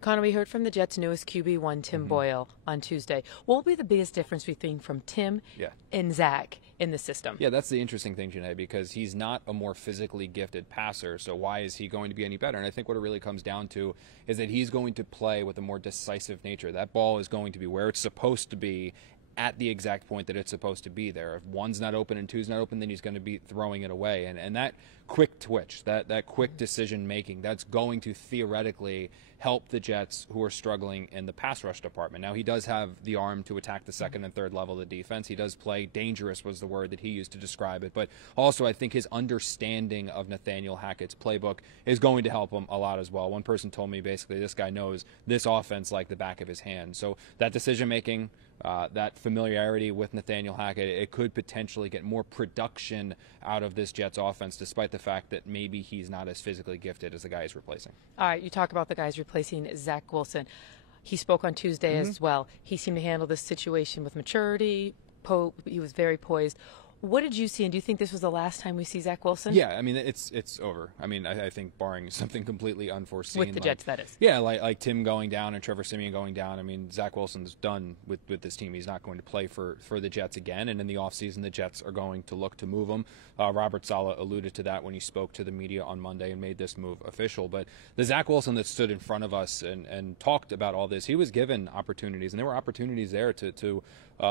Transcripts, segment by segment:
Connor, we heard from the Jets' newest QB1, Tim Boyle, on Tuesday. What will be the biggest difference between from Tim and Zach in the system? Yeah, that's the interesting thing, Jeane, because he's not a more physically gifted passer, so why is he going to be any better? And I think what it really comes down to is that he's going to play with a more decisive nature. That ball is going to be where it's supposed to be at the exact point that it's supposed to be there. If one's not open and two's not open, then he's going to be throwing it away. And that quick twitch, that quick decision making, that's going to theoretically help the Jets, who are struggling in the pass rush department. Now, he does have the arm to attack the second and third level of the defense. He does play dangerous, was the word that he used to describe it. But also, I think his understanding of Nathaniel Hackett's playbook is going to help him a lot as well. One person told me basically this guy knows this offense like the back of his hand. So that decision making, that familiarity with Nathaniel Hackett, it could potentially get more production out of this Jets offense, despite the fact that maybe he's not as physically gifted as the guy he's replacing. All right, you talk about the guys replacing Zach Wilson. He spoke on Tuesday as well. He seemed to handle this situation with maturity. He was very poised. What did you see, and do you think this was the last time we see Zach Wilson? Yeah, I mean, it's over. I mean, I think barring something completely unforeseen. With the Jets, that is. Yeah, like Tim going down and Trevor Siemian going down. I mean, Zach Wilson's done with this team. He's not going to play for the Jets again, and in the offseason, the Jets are going to look to move him. Robert Saleh alluded to that when he spoke to the media on Monday and made this move official. But the Zach Wilson that stood in front of us and talked about all this, he was given opportunities, and there were opportunities there to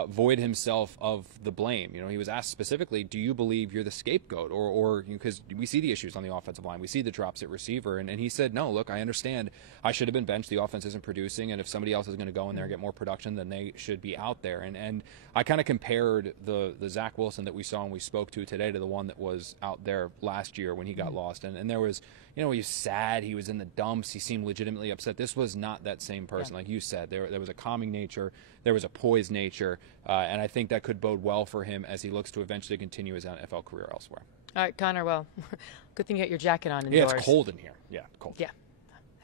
void himself of the blame. You know, he was asked specifically, do you believe you're the scapegoat? Or because we see the issues on the offensive line. We see the drops at receiver. And he said, no, look, I understand I should have been benched. The offense isn't producing. And if somebody else is going to go in there and get more production, then they should be out there. And I kind of compared the Zach Wilson that we saw and we spoke to today to the one that was out there last year when he got lost. And there was, you know, he was sad. He was in the dumps. He seemed legitimately upset. This was not that same person. Yeah. Like you said, there was a calming nature. There was a poised nature. And I think that could bode well for him as he looks to eventually continue his NFL career elsewhere. All right, Connor, well, good thing you got your jacket on indoors. Yeah, it's cold in here. Yeah, cold. Yeah.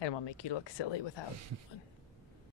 I don't want to make you look silly without one.